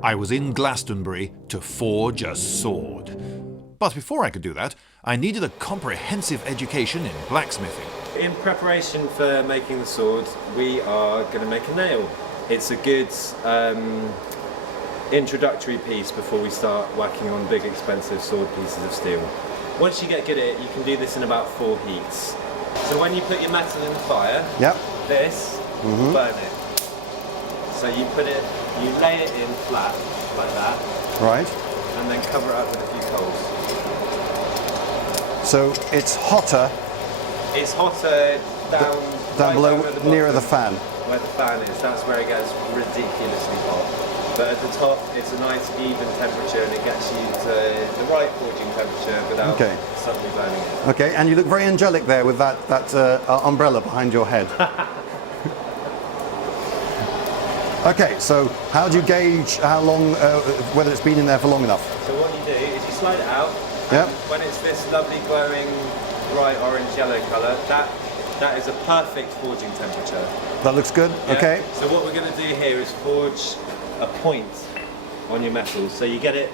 I was in Glastonbury to forge a sword. But before I could do that, I needed a comprehensive education in blacksmithing. In preparation for making the sword, we are going to make a nail. It's a good introductory piece before we start whacking on big expensive sword pieces of steel. Once you get good at it, you can do this in about 4 heats. So when you put your metal in the fire, this, burn it. So you lay it in flat, like that. Right. And then cover it up with a few coals. So it's hotter. It's hotter down below, down nearer the fan. Where the fan is, that's where it gets ridiculously hot. But at the top, it's a nice even temperature, and it gets you to the right forging temperature without suddenly burning it. Okay, and you look very angelic there with that umbrella behind your head. Okay, so how do you gauge how long, whether it's been in there for long enough? So what you do is you slide it out, and when it's this lovely glowing bright orange-yellow colour, that is a perfect forging temperature. That looks good, okay. So what we're going to do here is forge a point on your metal. So you get it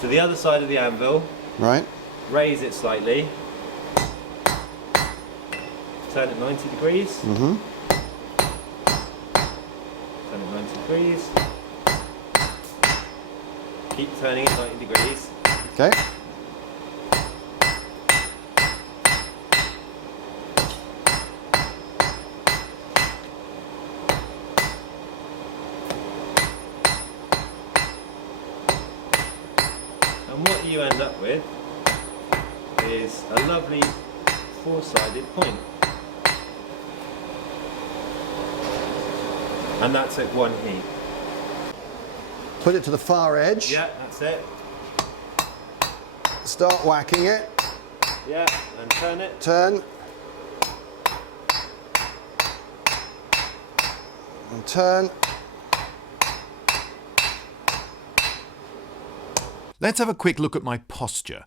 to the other side of the anvil, right? Raise it slightly, turn it 90 degrees, turn it 90 degrees, keep turning it 90 degrees. Okay. And what you end up with is a lovely 4-sided point. And that's at 1 heat. Put it to the far edge. Yeah, that's it. Start whacking it. Yeah, and turn it. Turn. And turn. Let's have a quick look at my posture.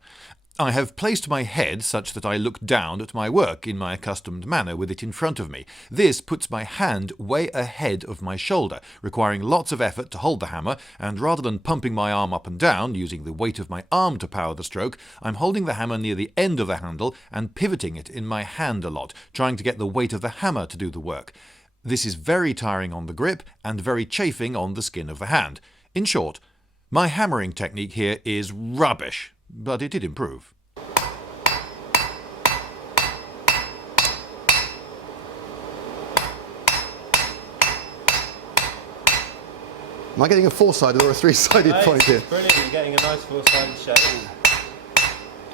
I have placed my head such that I look down at my work in my accustomed manner with it in front of me. This puts my hand way ahead of my shoulder, requiring lots of effort to hold the hammer, and rather than pumping my arm up and down, using the weight of my arm to power the stroke, I'm holding the hammer near the end of the handle and pivoting it in my hand a lot, trying to get the weight of the hammer to do the work. This is very tiring on the grip and very chafing on the skin of the hand. In short, my hammering technique here is rubbish, but it did improve. Am I getting a 4-sided or a 3-sided point here? Brilliant, you're getting a nice 4-sided shape.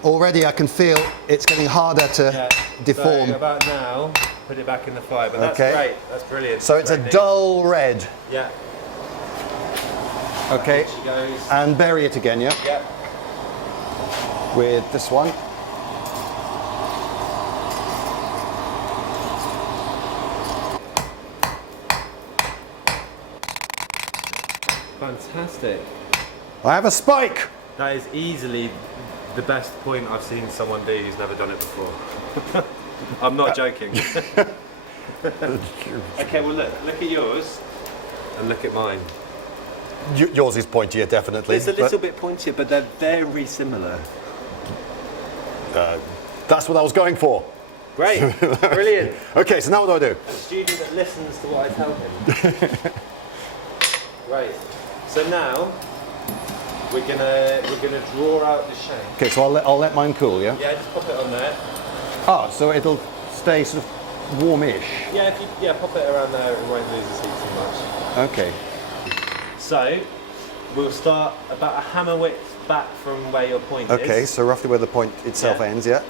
Already I can feel it's getting harder to deform. So about now, put it back in the fire, but that's great, that's brilliant. So it's a dull red. Yeah. Okay, and bury it again, yeah? Yeah. With this one. Fantastic. I have a spike! That is easily the best point I've seen someone do who's never done it before. I'm not joking. Okay, well look at yours and look at mine. Yours is pointier, definitely. It's a little bit pointier, but they're very similar. That's what I was going for. Great, brilliant. Okay, so now what do I do? A student that listens to what I tell him. Right. So now we're gonna draw out the shank. Okay, so I'll let mine cool, yeah? Yeah, just pop it on there. Ah, so it'll stay sort of warmish. Yeah, if you pop it around there, it won't lose its heat too much. Okay. So we'll start about a hammer width back from where your point is. Okay, so roughly where the point itself ends, yeah.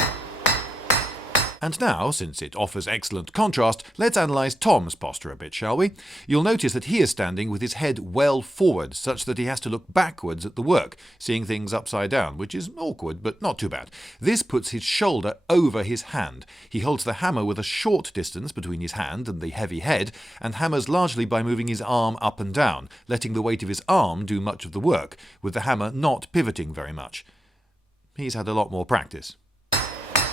And now, since it offers excellent contrast, let's analyse Thom's posture a bit, shall we? You'll notice that he is standing with his head well forward, such that he has to look backwards at the work, seeing things upside down, which is awkward, but not too bad. This puts his shoulder over his hand. He holds the hammer with a short distance between his hand and the heavy head, and hammers largely by moving his arm up and down, letting the weight of his arm do much of the work, with the hammer not pivoting very much. He's had a lot more practice.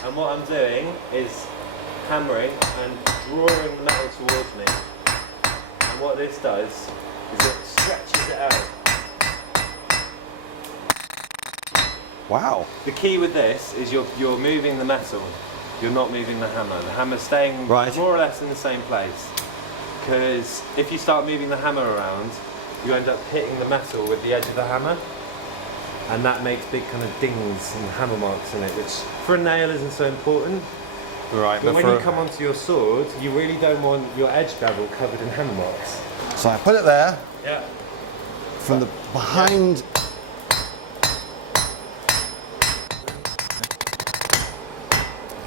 And what I'm doing is hammering and drawing the metal towards me. And what this does is it stretches it out. Wow. The key with this is you're moving the metal. You're not moving the hammer. The hammer's staying more or less in the same place. Because if you start moving the hammer around, you end up hitting the metal with the edge of the hammer. And that makes big kind of dings and hammer marks in it, which for a nail isn't so important. Right, but when you come onto your sword, you really don't want your edge bevel covered in hammer marks. So I put it there. Yeah. From the behind.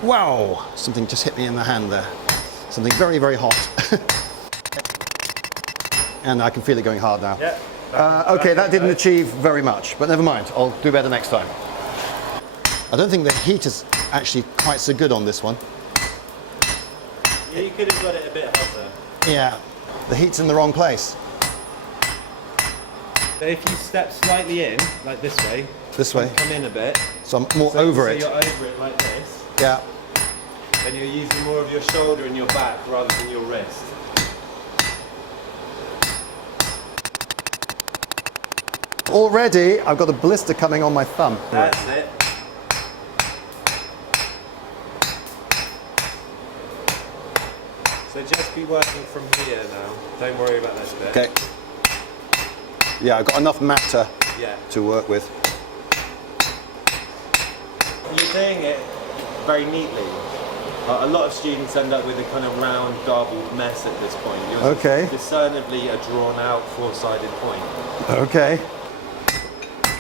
Wow! Something just hit me in the hand there. Something very, very hot. And I can feel it going hard now. Yeah. Okay, that didn't achieve very much, but never mind. I'll do better next time. I don't think the heat is actually quite so good on this one. Yeah, you could have got it a bit hotter. Yeah, the heat's in the wrong place. So if you step slightly in, like this way. This way. Come in a bit. So I'm more over it. So you're over it like this. Yeah. And you're using more of your shoulder and your back rather than your wrist. Already, I've got a blister coming on my thumb. That's it. So just be working from here now. Don't worry about this bit. Okay. Yeah, I've got enough matter to work with. You're doing it very neatly. A lot of students end up with a kind of round, garbled mess at this point. You're discernibly a drawn-out, four-sided point. Okay.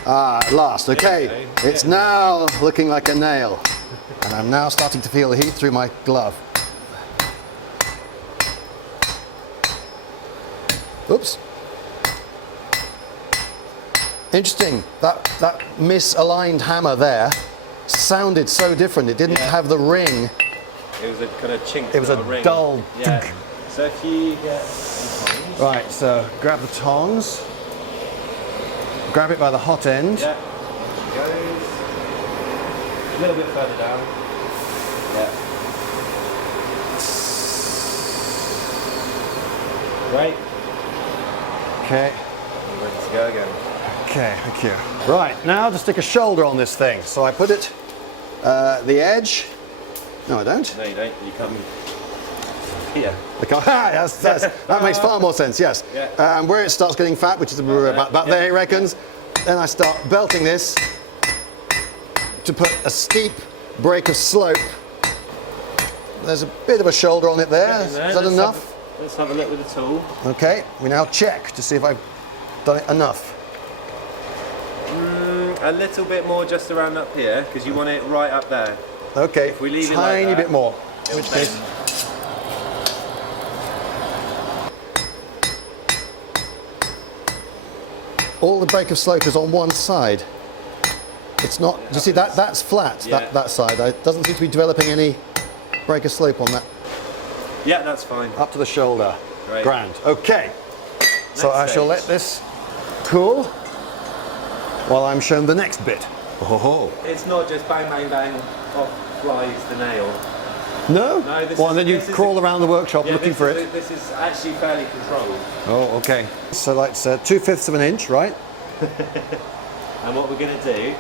Ah, at last. Okay. It's now looking like a nail. And I'm now starting to feel the heat through my glove. Oops. Interesting. That misaligned hammer there sounded so different. It didn't have the ring. It was a kind of chink. It was a ring. dull. Yeah. So if you get some tongs. Right. So grab the tongs. Grab it by the hot end. Yeah. Goes a little bit further down. Yeah. Right. Okay. You're ready to go again. Okay, thank you. Right, now to stick a shoulder on this thing. So I put it, the edge. No, I don't. No, you don't. You come here. That makes far more sense, yes. Yeah. Where it starts getting fat, which is about there, he reckons, then I start belting this to put a steep break of slope. There's a bit of a shoulder on it there. Is that enough? Let's have a look with the tool. Okay, we now check to see if I've done it enough. A little bit more just around up here, because you want it right up there. Okay, if we leave tiny it like that, bit more. In which case, all the break of slope is on one side. It's not, you see that's flat, that side. It doesn't seem to be developing any break of slope on that. Yeah, that's fine. Up to the shoulder. Great. Grand. Okay. So I shall let this cool while I'm shown the next bit. Oh. It's not just bang, bang, bang, off flies the nail. No? No, well, and then you crawl around the workshop looking for it. This is actually fairly controlled. Oh, okay. So like 2/5 of an inch, right? And what we're going to do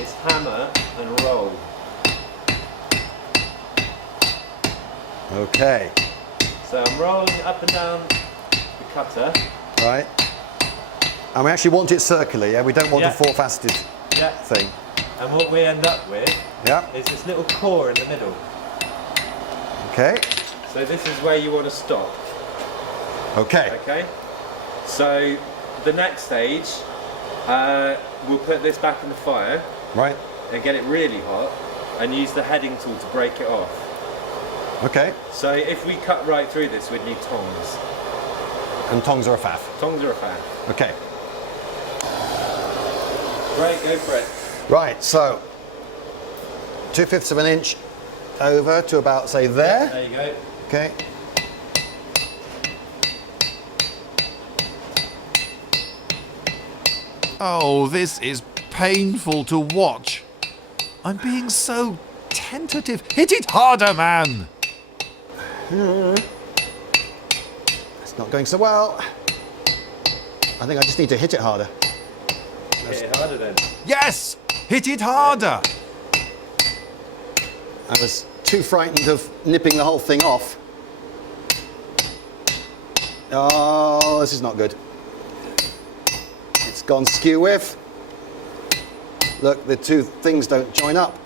is hammer and roll. Okay. So I'm rolling up and down the cutter. Right. And we actually want it circular, yeah? We don't want a four-faceted thing. And what we end up with is this little core in the middle. Okay. So this is where you want to stop. Okay. Okay. So the next stage, we'll put this back in the fire. Right. And get it really hot. and use the heading tool to break it off. Okay. So if we cut right through this, we'd need tongs. And tongs are a faff. Tongs are a faff. Okay. Right, go for it. Right, so 2/5 of an inch over to about, say, there. There you go. Okay. Oh, this is painful to watch. I'm being so tentative. Hit it harder, man! It's not going so well. I think I just need to hit it harder. Hit it harder then. Yes! Hit it harder! I was too frightened of nipping the whole thing off. Oh, this is not good. It's gone skew with. Look, the two things don't join up.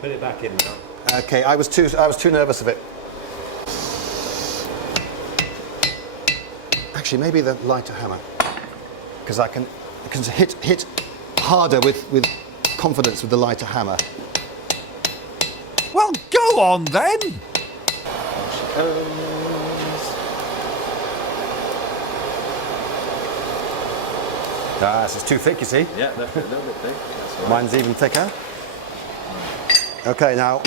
Put it back in now. Okay, I was too nervous of it. Actually, maybe the lighter hammer, because I can hit harder with confidence with the lighter hammer. Well, go on then! Here she comes. Ah, this is too thick, you see. Yeah, that's a little bit thick. That's all right. Mine's even thicker. Okay, now.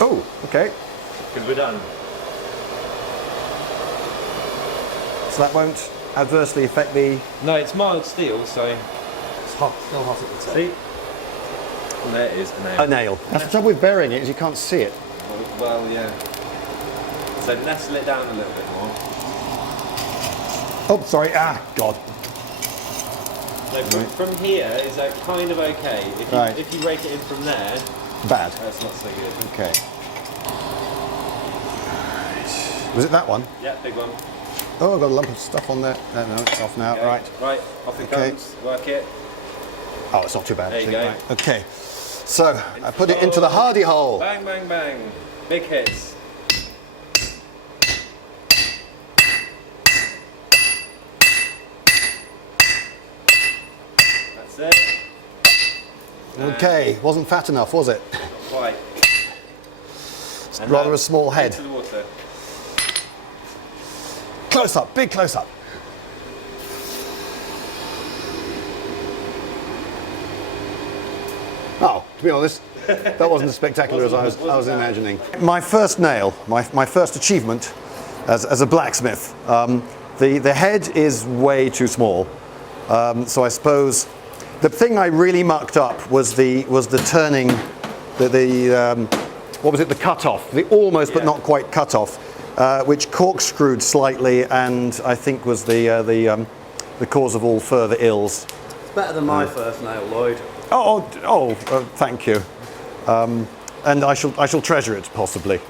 Oh, okay. Because we're done. So that won't adversely affect the... No, it's mild steel, so... It's hot, still hot at the top. See? And there it is, a nail. A nail. That's the trouble with burying it, is you can't see it. Well, yeah. So nestle it down a little bit more. Oh, sorry. Ah, God. So from here, is that kind of okay? If you rake it in from there, Bad. that's not so good. Okay. Was it that one? Yeah, big one. Oh, I've got a lump of stuff on there. No, it's off now. Okay. Right. Right, off it Okay. comes. Work it. Oh, it's not too bad. There you actually. go. Right. Okay. So, I put it into the hardy hole. Bang, bang, bang. Big hits. That's it. Okay. Wasn't fat enough, was it? Quite. It's rather a small head. Into the water. Close up. Big close up. Oh, to be honest, that wasn't as spectacular as I was imagining. My first nail, my first achievement as a blacksmith. The head is way too small, so I suppose the thing I really mucked up was the turning, what was it? The cutoff, the almost but not quite cutoff, which corkscrewed slightly, and I think was the cause of all further ills. It's better than my first nail, Lloyd. Thank you. And I shall treasure it, possibly.